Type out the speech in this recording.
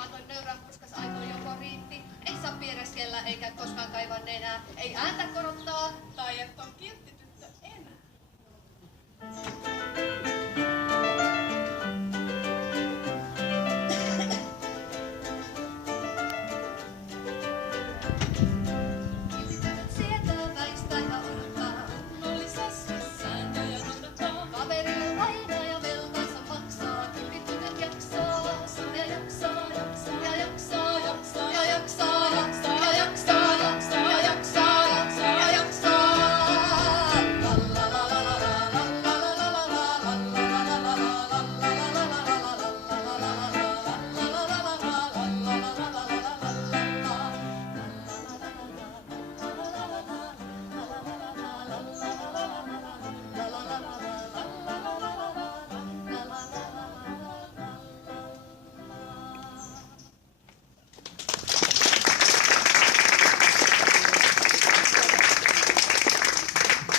huomaton nöyrä purskas aito joko riitti. Ei saa piereskellä eikä koskaan kaivanne enää. Ei ääntä korottaa tai että on kiltti tyttö enää.